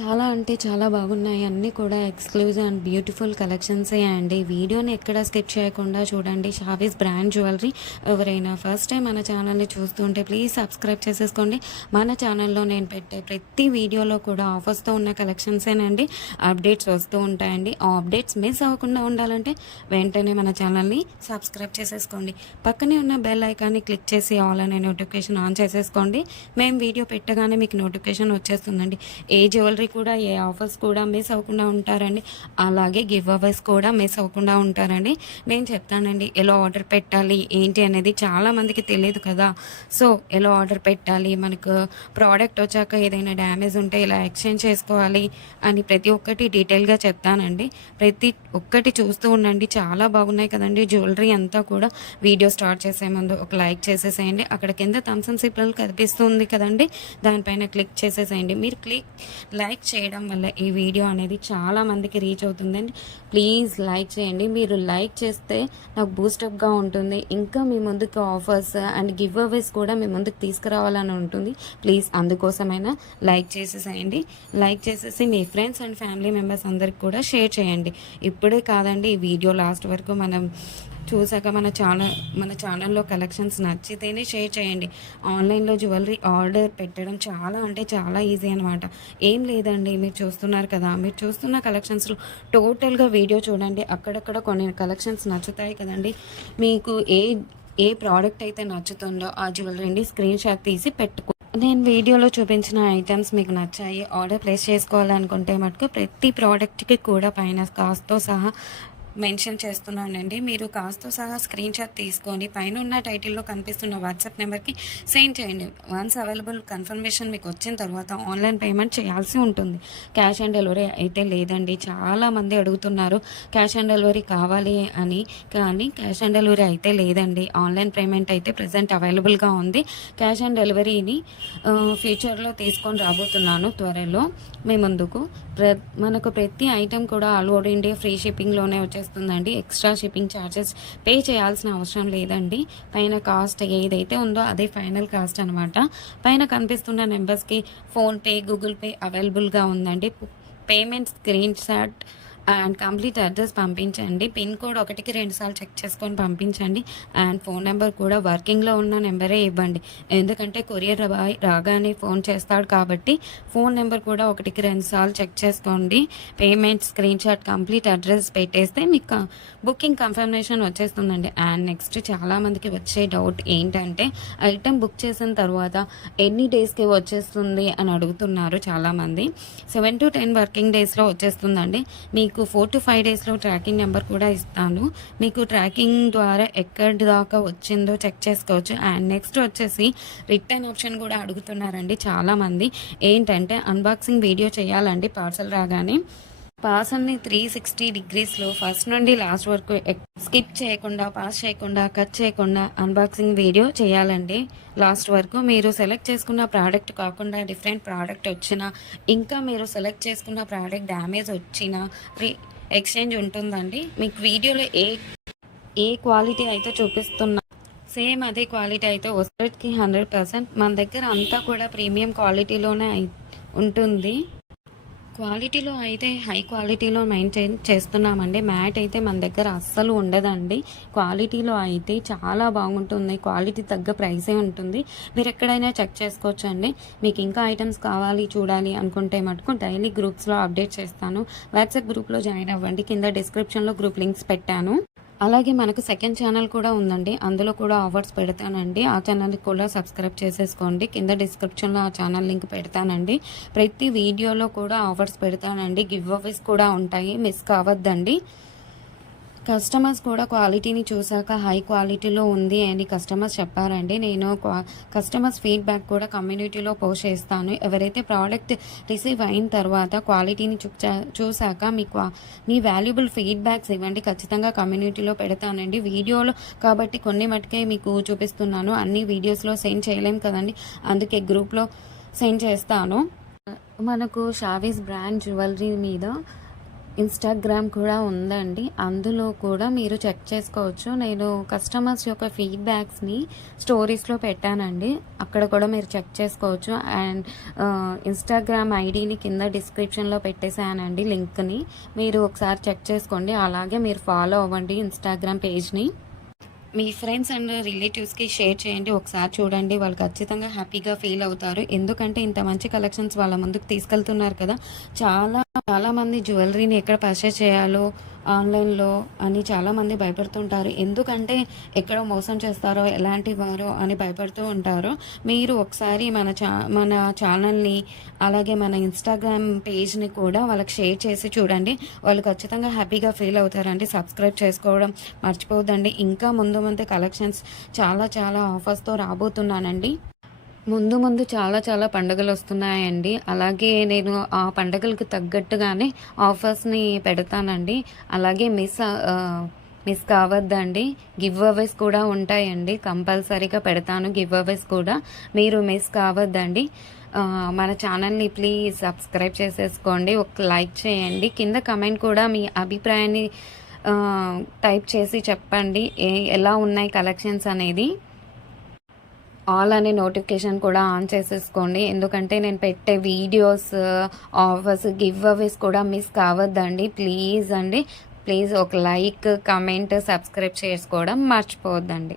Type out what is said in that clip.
చాలా అంటే చాలా బాగున్నాయి. అన్నీ కూడా ఎక్స్క్లూజివ్ అండ్ బ్యూటిఫుల్ కలెక్షన్సే అండి. వీడియోని ఎక్కడ స్కిప్ చేయకుండా చూడండి. Shavis brand jewellery. ఎవరైనా ఫస్ట్ టైం మన ఛానల్ని చూస్తుంటే ప్లీజ్ సబ్స్క్రైబ్ చేసేసుకోండి. మన ఛానల్లో నేను పెట్టే ప్రతి వీడియోలో కూడా ఆఫర్స్తో ఉన్న కలెక్షన్సేనండి అప్డేట్స్ వస్తూ ఉంటాయండి. ఆ అప్డేట్స్ మిస్ అవ్వకుండా ఉండాలంటే వెంటనే మన ఛానల్ని సబ్స్క్రైబ్ చేసేసుకోండి. పక్కనే ఉన్న బెల్ ఐకాన్ని క్లిక్ చేసి ఆల్ అనే నోటిఫికేషన్ ఆన్ చేసేసుకోండి. మేము వీడియో పెట్టగానే మీకు నోటిఫికేషన్ వచ్చేస్తుందండి. ఏ జ్యువెలరీ కూడా ఏ ఆఫర్స్ కూడా మిస్ అవ్వకుండా ఉంటారండి. అలాగే గివ్ అవర్స్ కూడా మిస్ అవ్వకుండా ఉంటారండి. నేను చెప్తానండి ఎలా ఆర్డర్ పెట్టాలి ఏంటి అనేది చాలా మందికి తెలియదు కదా. సో ఎలా ఆర్డర్ పెట్టాలి మనకు ప్రోడక్ట్ వచ్చాక ఏదైనా డ్యామేజ్ ఉంటే ఇలా ఎక్స్చేంజ్ చేసుకోవాలి అని ప్రతి ఒక్కటి డీటెయిల్గా చెప్తానండి. ప్రతి ఒక్కటి చూస్తూ ఉండండి చాలా బాగున్నాయి కదండి. జ్యువెలరీ అంతా కూడా వీడియో స్టార్ట్ చేసే ముందు ఒక లైక్ చేసేసేయండి. అక్కడ కింద థమ్సన్ సిప్లలు కనిపిస్తుంది కదండి. దానిపైన క్లిక్ చేసేసేయండి. మీరు క్లిక్ లైక్ చేయడం వల్ల ఈ వీడియో అనేది చాలా మందికి రీచ్ అవుతుందండి. ప్లీజ్ లైక్ చేయండి. మీరు లైక్ చేస్తే నాకు బూస్టప్గా ఉంటుంది. ఇంకా మీ ముందుకు ఆఫర్స్ అండ్ గివ్ అవేస్ కూడా మీ ముందుకు తీసుకురావాలని ఉంటుంది. ప్లీజ్ అందుకోసమైనా లైక్ చేసేసేయండి. లైక్ చేసేసి మీ ఫ్రెండ్స్ అండ్ ఫ్యామిలీ మెంబర్స్ అందరికి కూడా షేర్ చేయండి. ఇప్పుడే కాదండి ఈ వీడియో లాస్ట్ వరకు మనం చూసాక మన ఛానల్ మన ఛానల్లో కలెక్షన్స్ నచ్చితేనే షేర్ చేయండి. ఆన్లైన్లో జ్యువెలరీ ఆర్డర్ పెట్టడం చాలా అంటే చాలా ఈజీ అనమాట ఏం లేదండి మీరు చూస్తున్నారు కదా. మీరు చూస్తున్న కలెక్షన్స్లో టోటల్గా వీడియో చూడండి. అక్కడక్కడ కొన్ని కలెక్షన్స్ నచ్చుతాయి కదండి. మీకు ఏ ఏ ప్రోడక్ట్ అయితే నచ్చుతుందో ఆ జ్యువెలరీని స్క్రీన్ షాట్ తీసి పెట్టుకో. నేను వీడియోలో చూపించిన ఐటమ్స్ మీకు నచ్చాయి. ఆర్డర్ ప్లేస్ చేసుకోవాలనుకుంటే మటుకు ప్రతి ప్రోడక్ట్కి కూడా పైన కాస్ట్తో సహా మెన్షన్ చేస్తున్నానండి. మీరు కాస్తో సహా స్క్రీన్ షాట్ తీసుకొని పైన ఉన్న టైటిల్లో కనిపిస్తున్న వాట్సాప్ నెంబర్కి సెండ్ చేయండి. వన్స్ అవైలబుల్ కన్ఫర్మేషన్ మీకు వచ్చిన తర్వాత ఆన్లైన్ పేమెంట్ చేయాల్సి ఉంటుంది. క్యాష్ ఆన్ డెలివరీ అయితే లేదండి. చాలా మంది అడుగుతున్నారు క్యాష్ ఆన్ డెలివరీ కావాలి అని. కానీ క్యాష్ ఆన్ డెలివరీ అయితే లేదండి. ఆన్లైన్ పేమెంట్ అయితే ప్రజెంట్ అవైలబుల్గా ఉంది. క్యాష్ ఆన్ డెలివరీని ఫ్యూచర్లో తీసుకొని రాబోతున్నాను త్వరలో. మీ ముందుకు ప్ర మనకు ప్రతి ఐటెం కూడా ఆల్ ఓవర్ ఇండియా ఫ్రీ షిప్పింగ్లోనే వచ్చేస్తుందండి ఎక్స్ట్రా షిప్పింగ్ ఛార్జెస్ పే చేయాల్సిన అవసరం లేదండి. పైన కాస్ట్ ఏదైతే ఉందో అదే ఫైనల్ కాస్ట్ అనమాట పైన కనిపిస్తున్న నెంబర్స్కి ఫోన్పే గూగుల్ పే అవైలబుల్గా ఉందండి. Payment screenshot and complete address పంపించండి. పిన్ కోడ్ ఒకటికి రెండుసార్లు చెక్ చేసుకొని పంపించండి. అండ్ ఫోన్ నెంబర్ కూడా వర్కింగ్లో ఉన్న నెంబరే ఇవ్వండి. ఎందుకంటే కొరియర్ బాయ్ రాగానే ఫోన్ చేస్తాడు కాబట్టి ఫోన్ నెంబర్ కూడా ఒకటికి రెండుసార్లు చెక్ చేసుకోండి. Payment screen shot complete address పెట్టేస్తే మీకు బుకింగ్ కన్ఫర్మేషన్ వచ్చేస్తుందండి. అండ్ నెక్స్ట్ చాలామందికి వచ్చే డౌట్ ఏంటంటే ఐటెం బుక్ చేసిన తర్వాత ఎన్ని డేస్కి వచ్చేస్తుంది అని అడుగుతున్నారు చాలామంది. సెవెన్ టు టెన్ వర్కింగ్ డేస్లో వచ్చేస్తుందండి. మీకు మీకు ఫోర్ టు ఫైవ్ డేస్లో ట్రాకింగ్ నెంబర్ కూడా ఇస్తాను. మీకు ట్రాకింగ్ ద్వారా ఎక్కడి దాకా వచ్చిందో చెక్ చేసుకోవచ్చు. అండ్ నెక్స్ట్ వచ్చేసి రిటర్న్ ఆప్షన్ కూడా అడుగుతున్నారండి చాలామంది. ఏంటంటే అన్బాక్సింగ్ వీడియో చేయాలండి పార్సల్ రాగానే. పార్సల్ని త్రీ సిక్స్టీ డిగ్రీస్లో ఫస్ట్ నుండి లాస్ట్ వరకు స్కిప్ చేయకుండా పాస్ చేయకుండా కట్ చేయకుండా అన్బాక్సింగ్ వీడియో చేయాలండి. లాస్ట్ వరకు మీరు సెలెక్ట్ చేసుకున్న ప్రోడక్ట్ కాకుండా డిఫరెంట్ ప్రోడక్ట్ వచ్చినా ఇంకా మీరు సెలెక్ట్ చేసుకున్న ప్రోడక్ట్ డ్యామేజ్ వచ్చినా ఎక్స్చేంజ్ ఉంటుందండి. మీకు వీడియోలో ఏ ఏ క్వాలిటీ అయితే చూపిస్తున్నా సేమ్ అదే క్వాలిటీ అయితే వస్త్రకి హండ్రెడ్ పర్సెంట్ మన దగ్గర అంతా కూడా ప్రీమియం క్వాలిటీలోనే ఉంటుంది. క్వాలిటీలో అయితే హై క్వాలిటీలో మెయింటైన్ చేస్తున్నామండి. మ్యాట్ అయితే మన దగ్గర అస్సలు ఉండదండి. క్వాలిటీలో అయితే చాలా బాగుంటుంది. క్వాలిటీ తగ్గ ప్రైసే ఉంటుంది. మీరు ఎక్కడైనా చెక్ చేసుకోవచ్చండి. మీకు ఇంకా ఐటమ్స్ కావాలి చూడాలి అనుకుంటే మటుకు డైలీ గ్రూప్స్లో అప్డేట్ చేస్తాను. వాట్సాప్ గ్రూప్లో జాయిన్ అవ్వండి. కింద డిస్క్రిప్షన్లో గ్రూప్ లింక్స్ పెట్టాను. అలాగే మనకు సెకండ్ ఛానల్ కూడా ఉందండి. అందులో కూడా ఆఫర్స్ పెడతానండి. ఆ ఛానల్కి కూడా సబ్స్క్రైబ్ చేసేసుకోండి. కింద డిస్క్రిప్షన్లో ఆ ఛానల్ లింక్ పెడతానండి. ప్రతి వీడియోలో కూడా ఆఫర్స్ పెడతానండి. గివ్ అవేస్ కూడా ఉంటాయి. మిస్ కావద్దండి. కస్టమర్స్ కూడా క్వాలిటీని చూసాక హై క్వాలిటీలో ఉంది అని కస్టమర్స్ చెప్పారండి. నేను క్వా- కస్టమర్స్ ఫీడ్బ్యాక్ కూడా కమ్యూనిటీలో పోస్ట్ చేస్తాను. ఎవరైతే ప్రోడక్ట్ రిసీవ్ అయిన తర్వాత క్వాలిటీని చూచా- చూసాక మీ క్వా మీ వాల్యుబుల్ ఫీడ్బ్యాక్స్ ఇవ్వండి. ఖచ్చితంగా కమ్యూనిటీలో పెడతానండి. వీడియోలో కాబట్టి కొన్ని మటుకే మీకు చూపిస్తున్నాను. అన్ని వీడియోస్లో సెండ్ చేయలేం కదండి. అందుకే గ్రూప్లో సెండ్ చేస్తాను. మనకు షావీస్ బ్రాండ్ జ్యువెలరీ మీద ఇన్స్టాగ్రామ్ కూడా ఉందండి. అందులో కూడా మీరు చెక్ చేసుకోవచ్చు. నేను కస్టమర్స్ యొక్క ఫీడ్బ్యాక్స్ని స్టోరీస్లో పెట్టానండి. అక్కడ కూడా మీరు చెక్ చేసుకోవచ్చు. అండ్ ఇన్స్టాగ్రామ్ ఐడిని కింద డిస్క్రిప్షన్లో పెట్టేశానండి లింక్ని. మీరు ఒకసారి చెక్ చేసుకోండి. అలాగే మీరు ఫాలో అవ్వండి ఇన్స్టాగ్రామ్ పేజ్ని మీ ఫ్రెండ్స్ అండ్ రిలేటివ్స్కి షేర్ చేయండి ఒకసారి చూడండి. వాళ్ళు ఖచ్చితంగా హ్యాపీగా ఫీల్ అవుతారు. ఎందుకంటే ఇంత మంచి కలెక్షన్స్ వాళ్ళ ముందుకు తీసుకెళ్తున్నారు కదా. చాలా చాలామంది జ్యువెలరీని ఎక్కడ పర్చేస్ చేయాలో ఆన్లైన్లో అని చాలామంది భయపడుతుంటారు. ఎందుకంటే ఎక్కడ మోసం చేస్తారో ఎలాంటి వారో అని భయపడుతూ ఉంటారు. మీరు ఒకసారి మన చా మన ఛానల్ని అలాగే మన ఇన్స్టాగ్రామ్ పేజ్ని కూడా వాళ్ళకి షేర్ చేసి చూడండి. వాళ్ళు ఖచ్చితంగా హ్యాపీగా ఫీల్ అవుతారండి. సబ్స్క్రైబ్ చేసుకోవడం మర్చిపోవద్దండి. ఇంకా ముందు ముందు కలెక్షన్స్ చాలా చాలా ఆఫర్స్తో రాబోతున్నానండి. ముందు ముందు చాలా చాలా పండుగలు వస్తున్నాయండి. అలాగే నేను ఆ పండుగలకు తగ్గట్టుగానే ఆఫర్స్ని పెడతానండి. అలాగే మిస్ మిస్ కావద్దండి. గివ్ అవేస్ కూడా ఉంటాయండి. కంపల్సరీగా పెడతాను గివ్ అవేస్ కూడా. మీరు మిస్ కావద్దండి. మన ఛానల్ని ప్లీజ్ సబ్స్క్రైబ్ చేసేసుకోండి. ఒక లైక్ చేయండి. కింద కమెంట్ కూడా మీ అభిప్రాయాన్ని టైప్ చేసి చెప్పండి. ఏ ఎలా ఉన్నాయి కలెక్షన్స్ అనేది. ఆల్ అనే నోటిఫికేషన్ కూడా ఆన్ చేసేసుకోండి. ఎందుకంటే నేను పెట్టే వీడియోస్ ఆఫర్స్ గివ్ అవేస్ కూడా మిస్ కావద్దండి. ప్లీజ్ అండి. ప్లీజ్ ఒక లైక్ కమెంట్ సబ్స్క్రైబ్ చేసుకోవడం మర్చిపోవద్దండి.